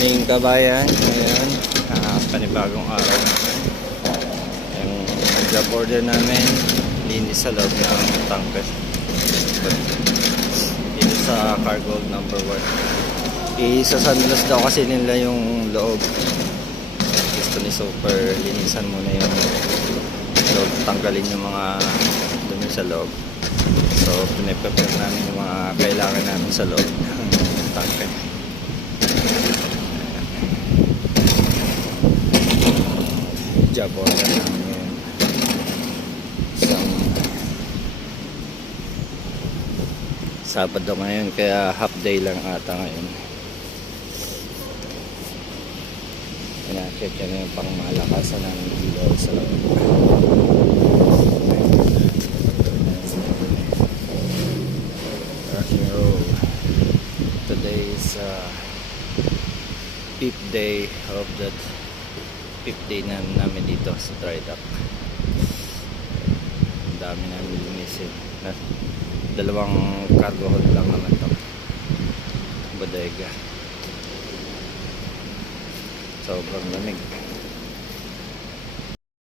Morning kabayan, ngayon panibagong araw naman. Yung job order namin, linis sa loob ng tanker dito sa cargo number 1. Isasandalas daw kasi nila yung loob. Gusto ni Super linisan muna yung loob, tanggalin yung mga dumi sa loob. So piniprepare namin yung mga kailangan namin sa loob ng tanker. Job order namin isang Sabado ngayon, kaya half day lang ata ngayon. Pinakit yan yung pang malakasan ng ilaw sa loob. Rock and roll. Today is 5th day of that 5th day na namin dito sa dry dock. Ang dami namin linisin. Dalawang cargo hold lang naman to, bodega. Sobrang lamig.